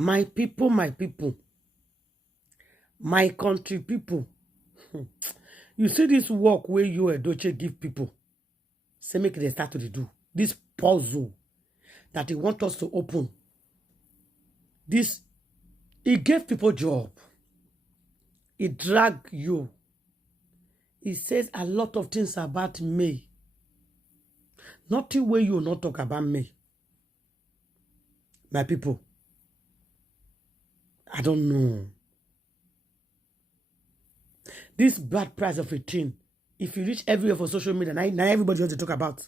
My people, my country people. You see this work where you Eudochie give people. Say make they start to do. This puzzle that they want us to open. This, it gave people job. It drag you. It says a lot of things about me. Nothing where you not talk about me. My people. I don't know. This bad price of a thing, if you reach everywhere for social media, now everybody wants to talk about.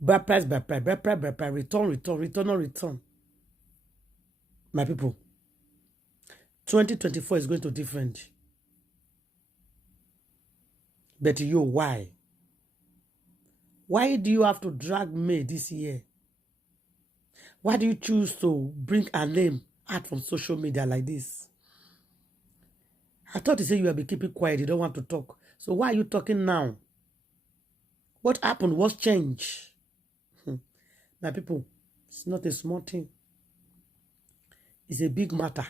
Bad price, return. My people, 2024 is going to be different. But you, why? Why do you have to drag me this year? Why do you choose to bring a name out from social media like this? I thought you said you have been keeping quiet. You don't want to talk. So why are you talking now? What happened? What's changed? My people, it's not a small thing. It's a big matter.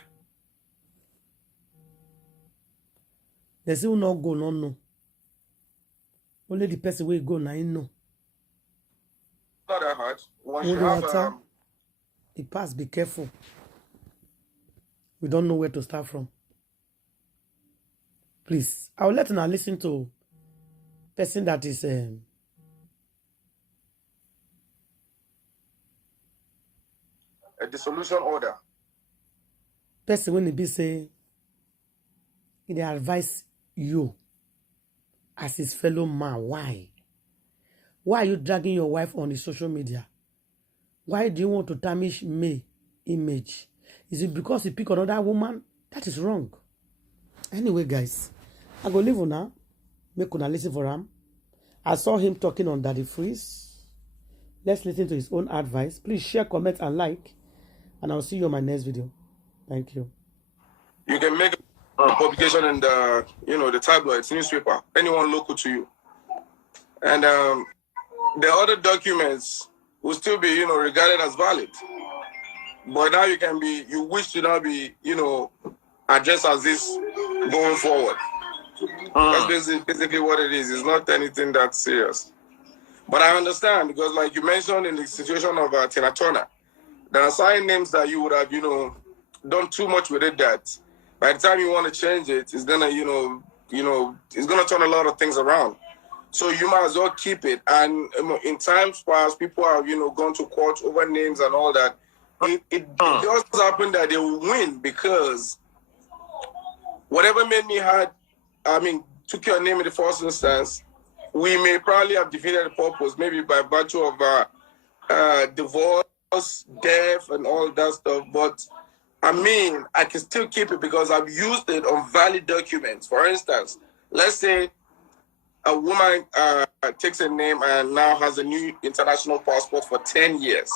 There's still no go, no. Only the person will go now, know. Not that hard. Once Hold you have water. It pass, be careful. We don't know where to start from. Please, I will let you now listen to person that is a dissolution order. Person when he be say, he advise you as his fellow man. Why? Why are you dragging your wife on the social media? Why do you want to tarnish me image? Is it because you pick another woman? That is wrong. Anyway, guys, I go leave now. Make una listen for him. I saw him talking on Daddy Freeze. Let's listen to his own advice. Please share, comment, and like. And I'll see you on my next video. Thank you. You can make a publication in the, the tabloids, newspaper, anyone local to you. And the other documents will still be, regarded as valid. But now you wish to now be, addressed as this going forward. That's basically what it is. It's not anything that serious. But I understand, because like you mentioned in the situation of Tina Turner, there are certain names that you would have, done too much with it that by the time you want to change it, it's gonna, it's gonna turn a lot of things around. So you might as well keep it. And in times past, people have, gone to court over names and all that. It does happen that they will win, because whatever made me took your name in the first instance, we may probably have defeated the purpose, maybe by virtue of divorce, death, and all that stuff. But I can still keep it because I've used it on valid documents. For instance, let's say a woman takes a name and now has a new international passport for 10 years.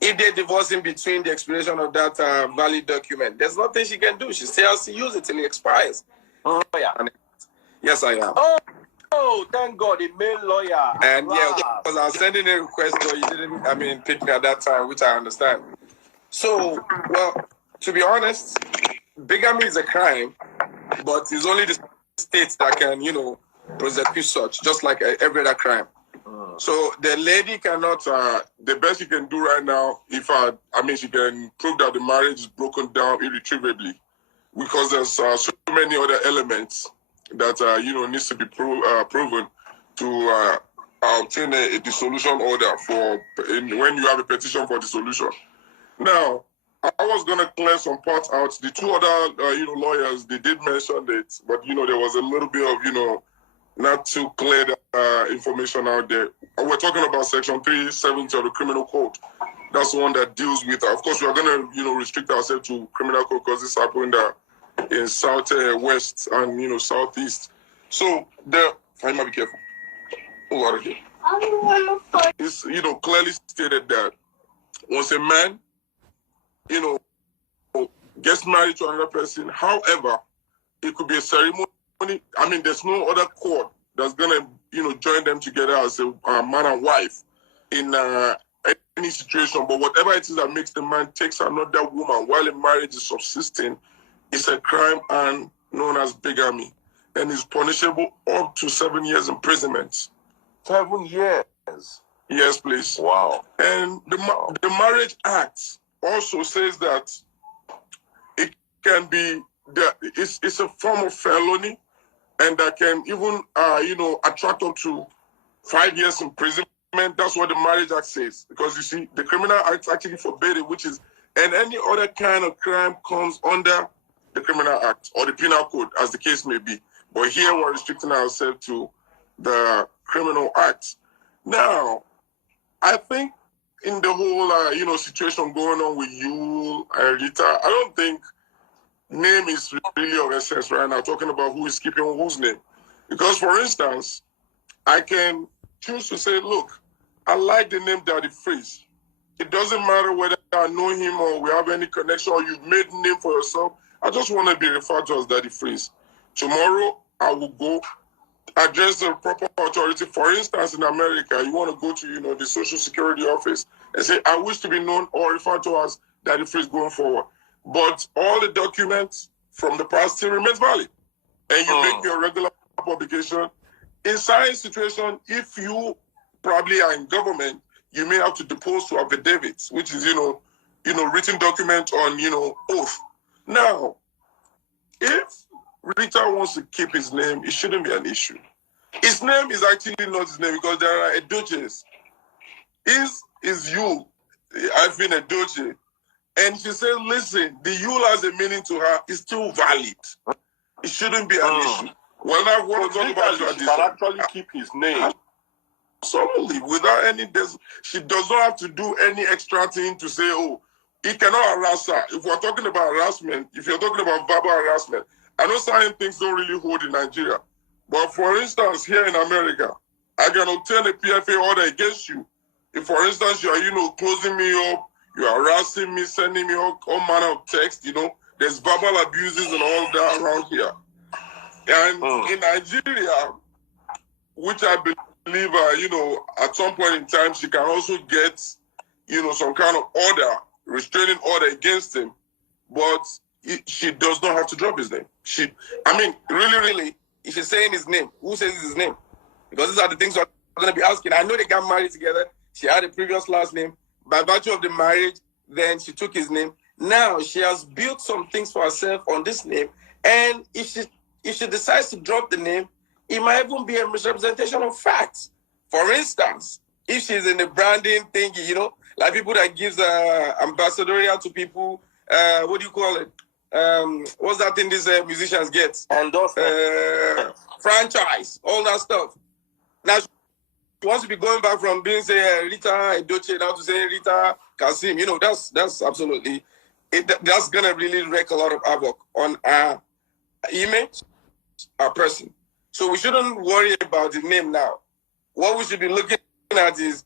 If they divorce in between the expiration of that valid document, there's nothing she can do. She still has to use it till it expires. Oh, yeah. Yes, I am. Oh, thank God, a male lawyer. And yeah, because I was sending a request, so you didn't, pick me at that time, which I understand. So, well, to be honest, bigamy is a crime, but it's only the states that can, prosecute such, just like every other crime. So the lady cannot, the best she can do right now, she can prove that the marriage is broken down irretrievably, because there's so many other elements that, needs to be proven to obtain a dissolution order when you have a petition for dissolution. Now, I was going to clear some parts out. The two other, lawyers, they did mention it, but, there was a little bit of, not too clear information out there. We're talking about Section 370 of the Criminal Code. That's the one that deals with, of course, we are going to, restrict ourselves to Criminal Code because this happened in South West and, Southeast. So, I might be careful. Oh, out of here. It's, clearly stated that once a man, gets married to another person, however, it could be a ceremony. There's no other court that's gonna, join them together as a man and wife in any situation, but whatever it is that makes the man takes another woman while a marriage is subsisting is a crime and known as bigamy, and is punishable up to 7 years imprisonment. 7 years? Yes, please. Wow. And the Marriage Act also says that it can be, it's a form of felony, and that can even, attract up to 5 years imprisonment. That's what the Marriage Act says. Because you see, the Criminal Act actually forbade it, which is, and any other kind of crime comes under the Criminal Act or the Penal Code, as the case may be. But here we're restricting ourselves to the Criminal Act. Now, I think in the whole, situation going on with Yule and Rita, I don't think name is really of essence right now, talking about who is keeping whose name. Because, for instance, I can choose to say, look, I like the name Daddy Freeze. It doesn't matter whether I know him or we have any connection or you've made a name for yourself. I just want to be referred to as Daddy Freeze. Tomorrow, I will go address the proper authority. For instance, in America, you want to go to, the Social Security office and say, I wish to be known or referred to as Daddy Freeze going forward. But all the documents from the past still remains valid. And you make your regular publication. In science situation, if you probably are in government, you may have to depose to affidavits, which is, written document on, oath. Now, if Rita wants to keep his name, it shouldn't be an issue. His name is actually not his name because there are edochies. Is Yule, I've been edochie. And she said, listen, the Yule has a meaning to her, it's still valid. It shouldn't be an issue. Well, I want to talk about tradition. She can actually keep his name. Absolutely. Without any, she does not have to do any extra thing to say, oh, he cannot harass her. If we're talking about harassment, if you're talking about verbal harassment, I know certain things don't really hold in Nigeria. But for instance, here in America, I can obtain a PFA order against you. If, for instance, you are, closing me up, you are harassing me, sending me all manner of text, there's verbal abuses and all that around here. And in Nigeria, which I believe, at some point in time, she can also get, some kind of order, restraining order against him. But she does not have to drop his name. Really, if she's saying his name, who says his name? Because these are the things we're going to be asking. I know they got married together. She had a previous last name. By virtue of the marriage, then she took his name. Now she has built some things for herself on this name. And if she decides to drop the name, it might even be a misrepresentation of facts. For instance, if she's in the branding thingy, like people that gives ambassadorial to people, what do you call it? What's that thing these musicians get? Endorsement. Franchise, all that stuff. Now, she wants to be going back from being, say, Rita Eudochie now to say Rita Kasim. That's absolutely, that's going to really wreak a lot of havoc on our image, our person. So we shouldn't worry about the name now. What we should be looking at is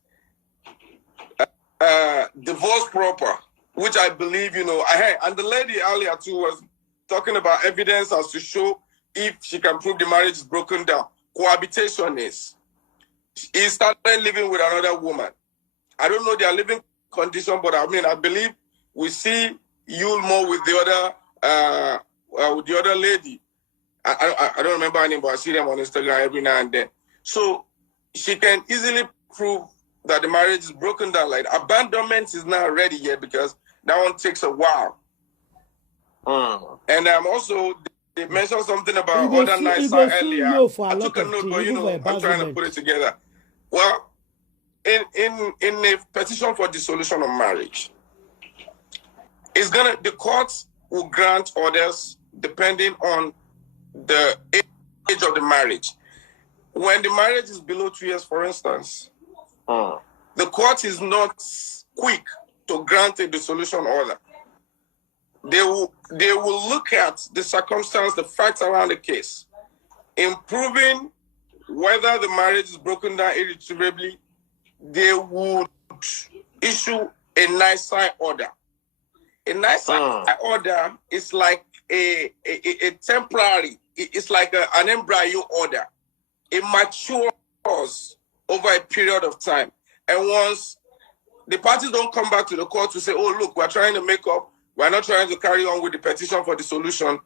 divorce proper, which I believe, and the lady earlier too was talking about evidence as to show if she can prove the marriage is broken down. Cohabitation is. He started living with another woman. I don't know their living condition, but I believe we see Yule more with the other lady. I don't remember her name, but I see them on Instagram every now and then. So she can easily prove that the marriage is broken down. Like abandonment is not ready yet because that one takes a while. And also they mentioned something about other nights earlier. I took a note, but I'm trying to put it together. Well, in a petition for dissolution of marriage, the courts will grant orders depending on the age of the marriage. When the marriage is below 2 years, for instance, the court is not quick to grant a dissolution order. They will look at the circumstance, the facts around the case, in proving whether the marriage is broken down irretrievably. They would issue a nice-side order. A nice-side order is like a temporary. It's like an embryo order. It matures over a period of time, and once the parties don't come back to the court to say, oh, look, we're trying to make up. We're not trying to carry on with the petition for the solution.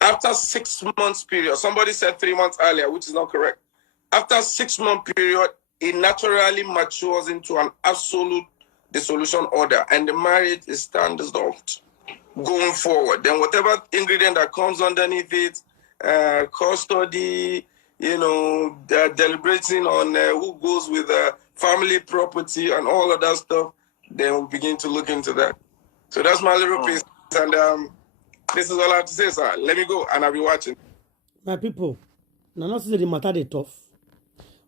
After 6 months period, somebody said 3 months earlier, which is not correct. After 6-month period, it naturally matures into an absolute dissolution order, and the marriage is stand-dissolved going forward. Then whatever ingredient that comes underneath it, custody, deliberating on who goes with family property and all of that stuff, then we'll begin to look into that. So that's my little piece, and this is all I have to say, sir. Let me go, and I'll be watching. My people, now not see the matter they tough.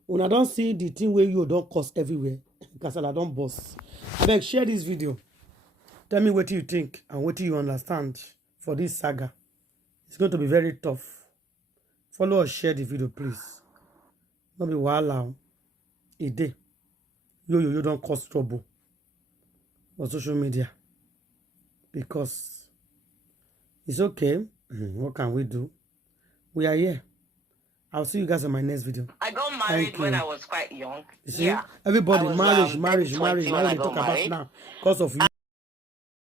When I don't see the thing where you don't cost everywhere, because I don't boss. I beg, share this video. Tell me what you think and what you understand for this saga. It's going to be very tough. Follow or share the video, please. Not be wild. It day. You don't cause trouble on social media. Because it's okay. What can we do? We are here. I'll see you guys in my next video. I got married when I was quite young. You see? Everybody, marriage. Now they talk about now because of you.